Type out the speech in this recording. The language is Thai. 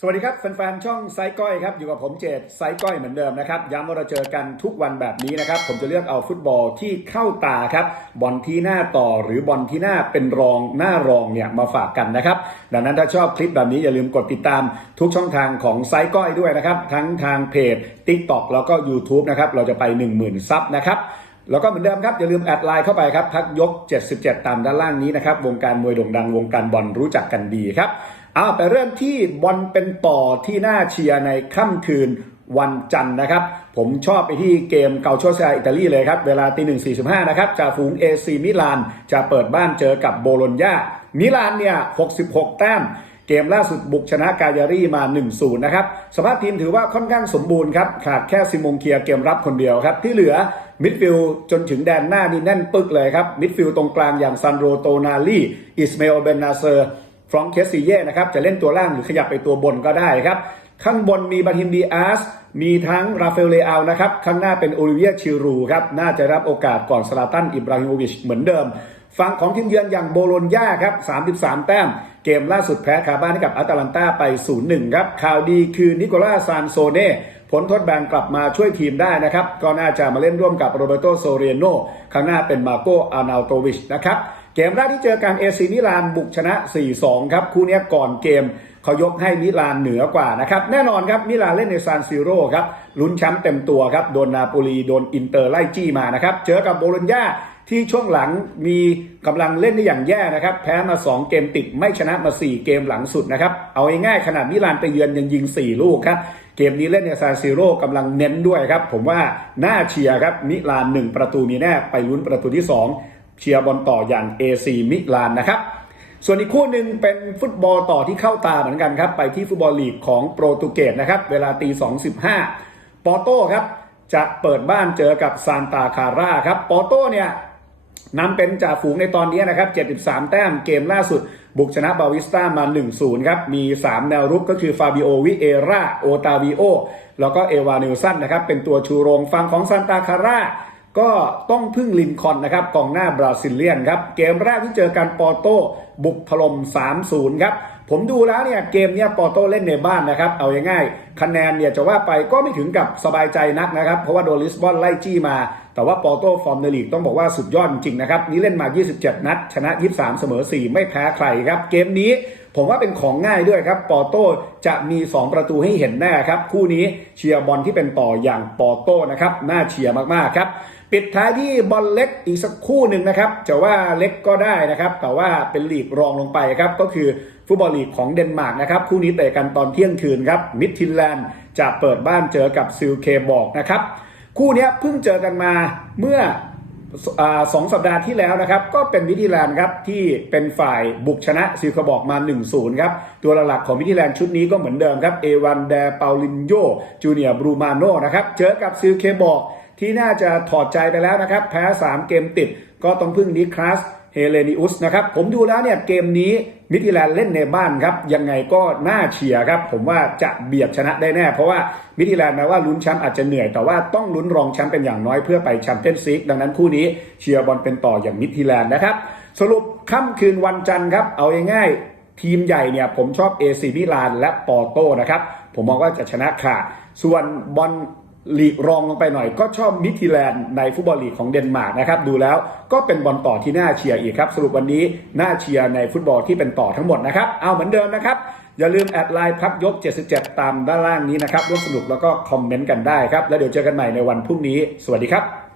สวัสดีครับแฟนๆช่องไซก้อยครับอยู่กับผมเจตไซก้อยเหมือนเดิมนะครับย้ำว่าเราเจอกันทุกวันแบบนี้นะครับผมจะเลือกเอาฟุตบอลที่เข้าตาครับบอลที่หน้าต่อหรือบอลที่หน้าเป็นรองหน้ารองเนี่ยมาฝากกันนะครับดังนั้นถ้าชอบคลิปแบบนี้อย่าลืมกดติดตามทุกช่องทางของไซก้อยด้วยนะครับทั้งทางเพจ TikTok แล้วก็ YouTube นะครับเราจะไป 10,000ซับนะครับแล้วก็เหมือนเดิมครับ อย่าลืมแอดไลน์เข้าไปครับพักยก 77 ตามด้านล่างนี้นะครับวงการมวยโด่งดังวงการบอลรู้จักกันดีครับ อาไปเริ่มที่บอลเป็นต่อที่น่าเชียร์ในค่ำคืนวันจันทร์นะครับ ผมชอบไปที่เกมเกาโชเซียอิตาลีเลยครับ เวลาตีหนึ่งสี่สิบห้านะครับจ่าฝูงเอซีมิลาน จะเปิดบ้านเจอกับโบโลญญามิลานเนี่ย66แต้มเกมล่าสุดบุกชนะกายารีมา 1-0 นะครับ สภาพทีมถือว่าค่อนข้างสมบูรณ์ครับ ขาดแค่ซิมงเคียเกมรับคนเดียวครับ ที่เหลือมิดฟิลจนถึงแดนหน้านี่แน่นปึกเลยครับ มิดฟิลตรงกลางอย่างซันโรโตนาลีอิสเมลเบนนาเซอร์ ฟรองเคสซีเย่นะครับจะเล่นตัวล่างหรือขยับไปตัวบนก็ได้ครับข้างบนมีบาทิมดีอาสมีทั้งราฟาเอลเลอานะครับ ข้างหน้าเป็นโอลิเวียชิรูครับ น่าจะรับโอกาสก่อนสลาตันอิบราฮิโมวิชเหมือนเดิม ฝั่งของทีมเยือนอย่างโบโลญญาครับ 33 แต้ม เกมล่าสุดแพ้คาบ้านให้กับอาตาลันตาไป 0-1 ครับ ข่าวดีคือนิโคล่าซานโซเน่ผลทดแบนกลับมาช่วยทีมได้นะครับ ก็น่าจะมาเล่นร่วมกับโรเบโตโซเรียโนข้างหน้าเป็นมาโกอานาโตวิชนะครับ เกมแรกที่เจอกันเอซีมิลานบุกชนะ 4-2 ครับ คู่นี้ก่อนเกมเขายกให้มิลานเหนือกว่านะครับ แน่นอนครับมิลานเล่นในซานซิโร่ครับลุ้นแชมป์เต็มตัวครับ โดนนาโปลีโดนอินเตอร์ไล่จี้มานะครับ เจอกับโบโลญญาที่ช่วงหลังมีกำลังเล่นได้อย่างแย่นะครับ แพ้มา 2 เกมติดไม่ชนะมา 4 เกมหลังสุดนะครับ เอาง่ายๆขนาดมิลานไปเยือนยังยิง 4 ลูกครับ เกมนี้เล่นในซานซิโร่กำลังเน้นด้วยครับ ผมว่าน่าเชียร์ครับมิลาน 1 ประตูมีแน่ไปลุ้นประตูที่ 2 เชียร์บอลต่ออย่าง AC มิลานนะครับ ส่วนอีกคู่หนึ่งเป็นฟุตบอลต่อที่เข้าตาเหมือนกันครับ ไปที่ฟุตบอลลีกของโปรตุเกสนะครับ เวลาตี2.15ปอโต้ครับ จะเปิดบ้านเจอกับซานตาคาร่าครับปอโต้เนี่ยนำเป็นจ่าฝูงในตอนนี้นะครับ 73 แต้มเกมล่าสุด บุกชนะบาวิสตามา 1-0 ครับ มี 3 แนวรุกก็คือฟาบิโอวิเอราโอตาวิโอ แล้วก็เอวานิลสันนะครับ เป็นตัวชูโรงฟังของซานตาคาร่า ก็ต้องพึ่งลินคอนนะครับกองหน้าบราซิเลียนครับ เกมแรกที่เจอกันปอโต้บุกถล่ม 3-0 ครับ ผมดูแล้วเนี่ยเกมเนี้ยปอโต้เล่นในบ้านนะครับ เอาง่ายๆคะแนนเนี่ยจะว่าไปก็ไม่ถึงกับสบายใจนักนะครับ เพราะว่าโดนลิสบอนไล่จี้มา แต่ว่าปอโต้ฟอร์มในลีกต้องบอกว่าสุดยอดจริงนะครับ นี่เล่นมา 27 นัด ชนะ 23 เสมอ 4 ไม่แพ้ใครครับ เกมนี้ผมว่าเป็นของง่ายด้วยครับ ปอโต้จะมี 2 ประตูให้เห็นแน่ครับ คู่นี้เชียร์บอลที่เป็นต่ออย่างปอโต้นะครับ น่าเชียร์มากๆครับ ปิดท้ายที่บอลเล็กอีกสักคู่หนึ่งนะครับจะว่าเล็กก็ได้นะครับ แต่ว่าเป็นลีกรองลงไปครับก็คือฟุตบอลลีกของเดนมาร์กนะครับคู่นี้เตะกันตอนเที่ยงคืนครับมิดทินแลนด์จะเปิดบ้านเจอกับซิลเคบอกนะครับคู่นี้เพิ่งเจอกันมาเมื่อสองสัปดาห์ที่แล้วนะครับ ก็เป็นวิทีแลนด์ครับที่เป็นฝ่ายบุกชนะซิลคาบอกมา 1-0 ครับ ตัวหลักๆของวิทีแลนด์ชุดนี้ก็เหมือนเดิมครับ เอวันเดเปาลินโยจูเนียบรูมาโนนะครับ เจอกับซิลเคบอก ที่น่าจะถอดใจไปแล้วนะครับ แพ้ 3 เกมติด ก็ต้องพึ่งนิคลัสเฮเลนิอุสนะครับ ผมดูแล้วเนี่ยเกมนี้มิทิแลนเล่นในบ้านครับ ยังไงก็น่าเชียร์ครับ ผมว่าจะเบียดชนะได้แน่ เพราะว่ามิทิแลนแม้ว่าลุ้นแชมป์อาจจะเหนื่อย แต่ว่าต้องลุ้นรองแชมป์เป็นอย่างน้อยเพื่อไปแชมเปี้ยนซีกดังนั้นคู่นี้เชียร์บอลเป็นต่ออย่างมิทิแลนนะครับ สรุปค่ำคืนวันจันทร์ครับเอาง่ายๆทีมใหญ่เนี่ยผมชอบเอซีมิลานและปอโต้นะครับผมมองว่าจะชนะขาดส่วนบอล ลีกรองลงไปหน่อยก็ชอบมิทิแลนด์ในฟุตบอลลีกของเดนมาร์กนะครับดูแล้วก็เป็นบอลต่อที่น่าเชียร์อีกครับ สรุปวันนี้น่าเชียร์ในฟุตบอลที่เป็นต่อทั้งหมดนะครับ เอาเหมือนเดิมนะครับ อย่าลืมแอดไลน์พักยก 77 ตามด้านล่างนี้นะครับร่วมสนุกแล้วก็คอมเมนต์กันได้ครับ แล้วเดี๋ยวเจอกันใหม่ในวันพรุ่งนี้ สวัสดีครับ